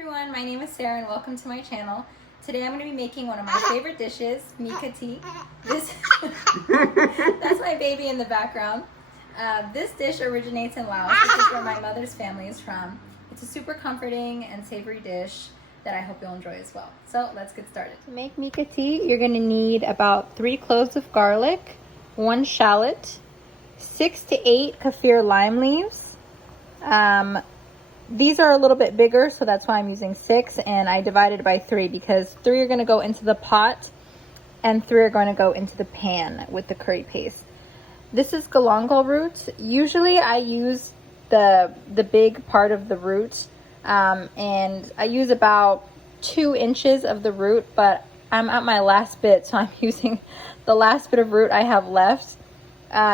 everyone, my name is Sarah and welcome to my channel. Today I'm going to be making one of my favorite dishes, Mika tea. That's my baby in the background. This dish originates in Laos, which is where my mother's family is from. It's a super comforting and savory dish that I hope you'll enjoy as well. So let's get started. To make Mika tea, you're going to need about 3 cloves of garlic, 1 shallot, 6 to 8 kaffir lime leaves. These are a little bit bigger, so that's why I'm using 6, and I divided by 3 because 3 are going to go into the pot and 3 are going to go into the pan with the curry paste. This is galangal root. Usually I use the big part of the root, and I use about 2 inches of the root, but I'm at my last bit, so I'm using the last bit of root I have left.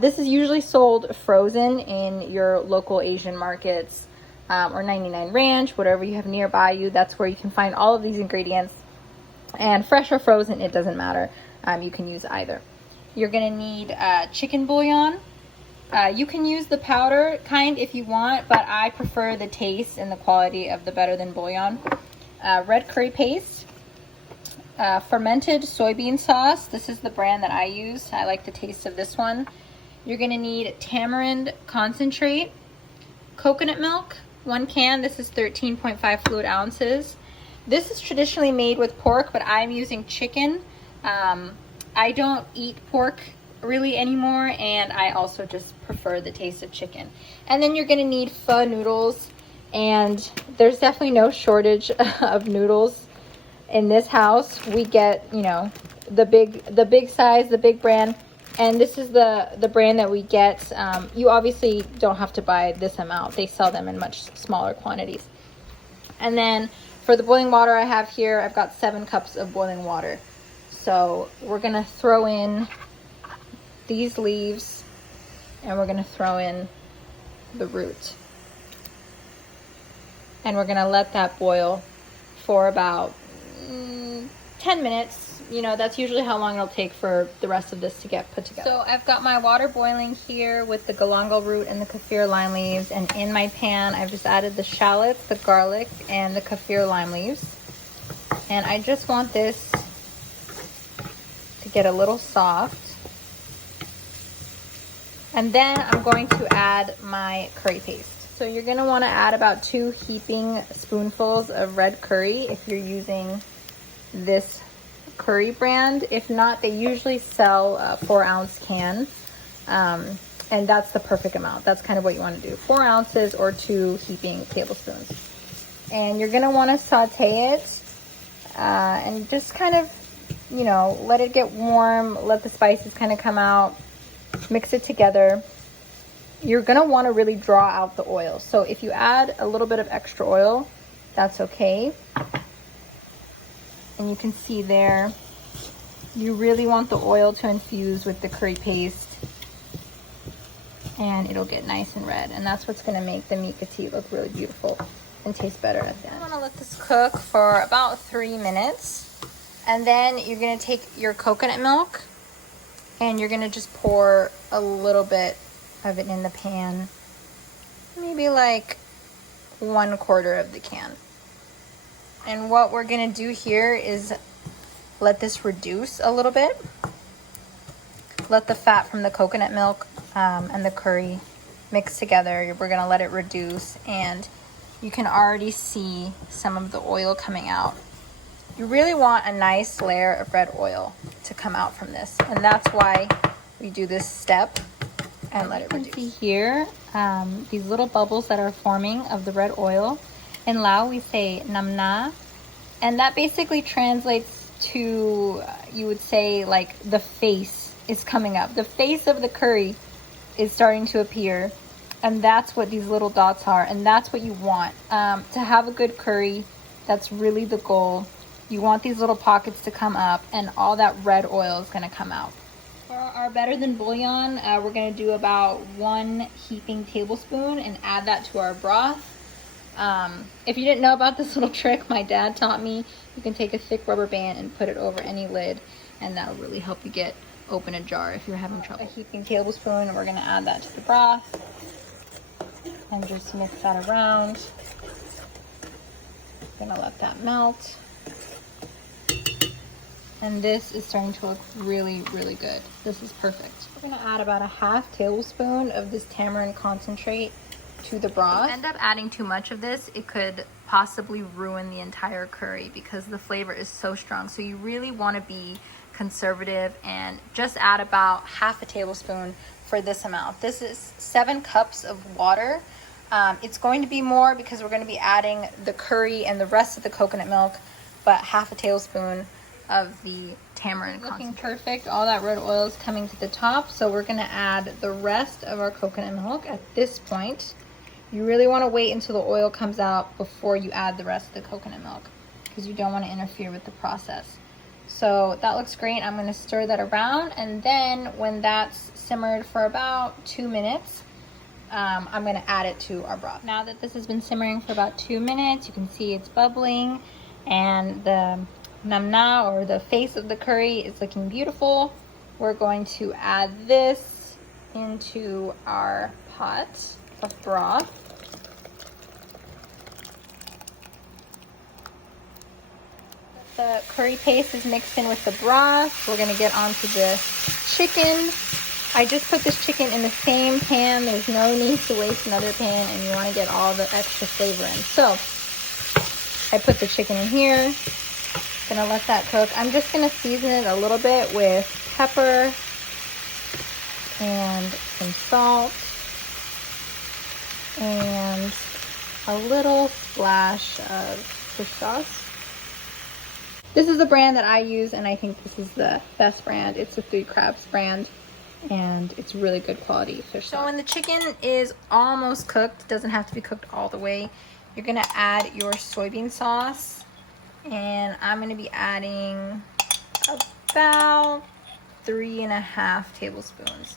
This is usually sold frozen in your local Asian markets, or 99 Ranch, whatever you have nearby you. That's where you can find all of these ingredients. And fresh or frozen, it doesn't matter. You can use either. You're gonna need chicken bouillon. You can use the powder kind if you want, but I prefer the taste and the quality of the better than bouillon. Red curry paste. Fermented soybean sauce. This is the brand that I use. I like the taste of this one. You're gonna need tamarind concentrate. Coconut milk, 1 can. This is 13.5 fluid ounces. This is traditionally made with pork, but I'm using chicken. I don't eat pork really anymore, and I also just prefer the taste of chicken. And then you're gonna need pho noodles, and there's definitely no shortage of noodles in this house. We get, you know, the big size, the big brand. And this is the brand that we get. You obviously don't have to buy this amount. They sell them in much smaller quantities. And then for the boiling water I have here, I've got 7 cups of boiling water. So we're gonna throw in these leaves and we're gonna throw in the root. And we're gonna let that boil for about 10 minutes. You know, that's usually how long it'll take for the rest of this to get put together. So I've got my water boiling here with the galangal root and the kaffir lime leaves. And in my pan, I've just added the shallots, the garlic, and the kaffir lime leaves. And I just want this to get a little soft. And then I'm going to add my curry paste. So you're gonna wanna add about 2 heaping spoonfuls of red curry if you're using this curry brand. If not, they usually sell a 4-ounce can, and that's the perfect amount. That's kind of what you want to do, 4 ounces or 2 heaping tablespoons. And you're gonna want to saute it and just kind of, you know, let it get warm, let the spices kind of come out, mix it together. You're gonna want to really draw out the oil, so if you add a little bit of extra oil, that's okay. And you can see there, you really want the oil to infuse with the curry paste, and it'll get nice and red. And that's what's gonna make the Mika tea look really beautiful and taste better at the end. I'm gonna let this cook for about 3 minutes. And then you're gonna take your coconut milk and you're gonna just pour a little bit of it in the pan. Maybe like 1/4 of the can. And what we're gonna do here is let this reduce a little bit. Let the fat from the coconut milk and the curry mix together. We're gonna let it reduce, and you can already see some of the oil coming out. You really want a nice layer of red oil to come out from this, and that's why we do this step and let it reduce. You can see here these little bubbles that are forming of the red oil. In Lao, we say namna, and that basically translates to, you would say, like the face is coming up. The face of the curry is starting to appear, and that's what these little dots are, and that's what you want. To have a good curry, that's really the goal. You want these little pockets to come up, and all that red oil is gonna come out. For our better than bouillon, we're gonna do about 1 heaping tablespoon and add that to our broth. If you didn't know about this little trick, my dad taught me. You can take a thick rubber band and put it over any lid, and that'll really help you get open a jar if you're having trouble. A heaping tablespoon, and we're gonna add that to the broth and just mix that around. gonna let that melt. And this is starting to look really, really good. This is perfect. We're gonna add about a half tablespoon of this tamarind concentrate to the broth. If you end up adding too much of this, it could possibly ruin the entire curry because the flavor is so strong. So you really wanna be conservative and just add about half a tablespoon for this amount. This is 7 cups of water. It's going to be more because we're gonna be adding the curry and the rest of the coconut milk, but half a tablespoon of the tamarind concentrate. Looking perfect. All that red oil is coming to the top, so we're gonna add the rest of our coconut milk at this point. You really want to wait until the oil comes out before you add the rest of the coconut milk because you don't want to interfere with the process. So that looks great. I'm going to stir that around, and then when that's simmered for about 2 minutes, I'm going to add it to our broth. Now that this has been simmering for about 2 minutes, you can see it's bubbling and the namna, or the face of the curry, is looking beautiful. We're going to add this into our pot of broth. The curry paste is mixed in with the broth. We're going to get onto the chicken. I just put this chicken in the same pan. There's no need to waste another pan, and you want to get all the extra flavor in. So I put the chicken in here. Gonna let that cook. I'm just gonna season it a little bit with pepper and some salt and a little splash of fish sauce. This is the brand that I use, and I think this is the best brand. It's the Three Crabs brand, and it's really good quality fish sauce. So when the chicken is almost cooked, it doesn't have to be cooked all the way, you're gonna add your soybean sauce. And I'm going to be adding about 3.5 tablespoons.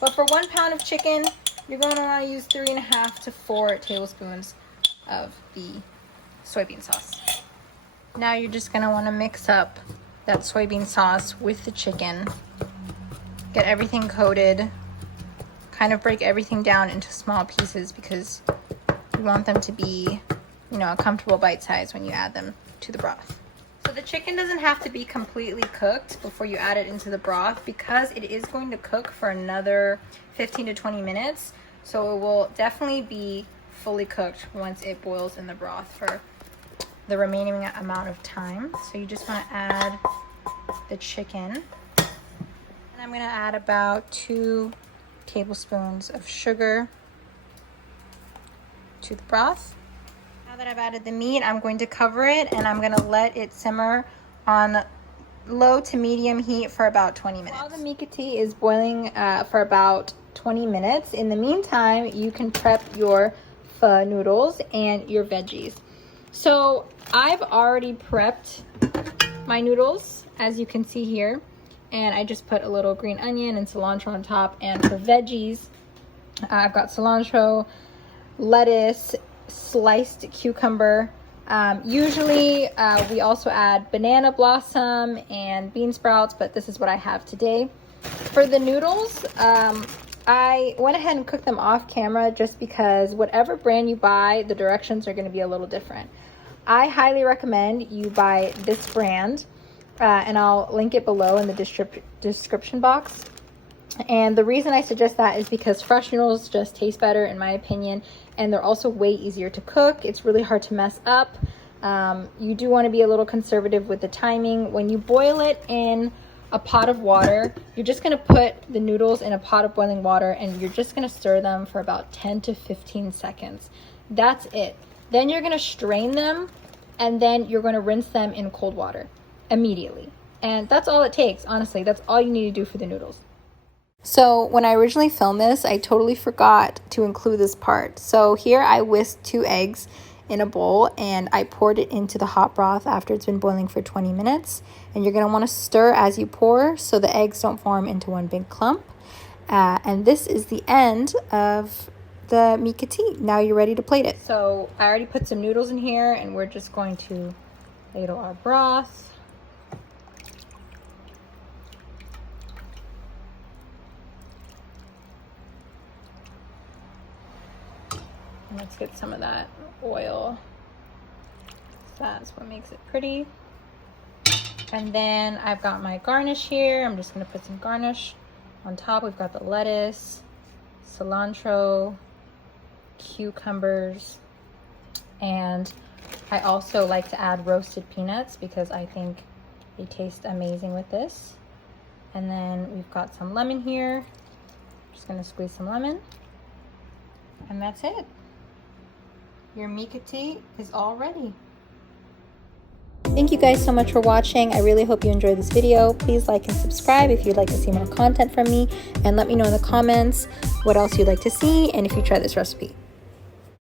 But for 1 pound of chicken, you're going to want to use 3.5 to 4 tablespoons of the soybean sauce. Now you're just going to want to mix up that soybean sauce with the chicken. Get everything coated. Kind of break everything down into small pieces because you want them to be, you know, a comfortable bite size when you add them to the broth. So the chicken doesn't have to be completely cooked before you add it into the broth because it is going to cook for another 15 to 20 minutes. So it will definitely be fully cooked once it boils in the broth for the remaining amount of time. So you just want to add the chicken. And I'm going to add about 2 tablespoons of sugar to the broth. Now that I've added the meat, I'm going to cover it and I'm going to let it simmer on low to medium heat for about 20 minutes. While the mikati is boiling for about 20 minutes, in the meantime, you can prep your pho noodles and your veggies. So I've already prepped my noodles, as you can see here, and I just put a little green onion and cilantro on top. And for veggies, I've got cilantro, lettuce, sliced cucumber. Usually we also add banana blossom and bean sprouts, but this is what I have today. For the noodles, I went ahead and cooked them off camera just because whatever brand you buy, the directions are going to be a little different. I highly recommend you buy this brand, and I'll link it below in the description box. And the reason I suggest that is because fresh noodles just taste better, in my opinion, and they're also way easier to cook. It's really hard to mess up. You do want to be a little conservative with the timing. When you boil it in a pot of water, you're just going to put the noodles in a pot of boiling water, and you're just going to stir them for about 10 to 15 seconds. That's it. Then you're going to strain them, and then you're going to rinse them in cold water immediately. And that's all it takes, honestly. That's all you need to do for the noodles. So when I originally filmed this, I totally forgot to include this part. So here I whisked 2 eggs in a bowl and I poured it into the hot broth after it's been boiling for 20 minutes. And you're going to want to stir as you pour so the eggs don't form into one big clump. And this is the end of the mikati. Now you're ready to plate it. So I already put some noodles in here and we're just going to ladle our broth. Let's get some of that oil. That's what makes it pretty. And then I've got my garnish here. I'm just gonna put some garnish on top. We've got the lettuce, cilantro, cucumbers, and I also like to add roasted peanuts because I think they taste amazing with this. And then we've got some lemon here. Just gonna squeeze some lemon. And that's it. Your mikati is all ready. Thank you guys so much for watching. I really hope you enjoyed this video. Please like and subscribe if you'd like to see more content from me, and let me know in the comments what else you'd like to see and if you try this recipe.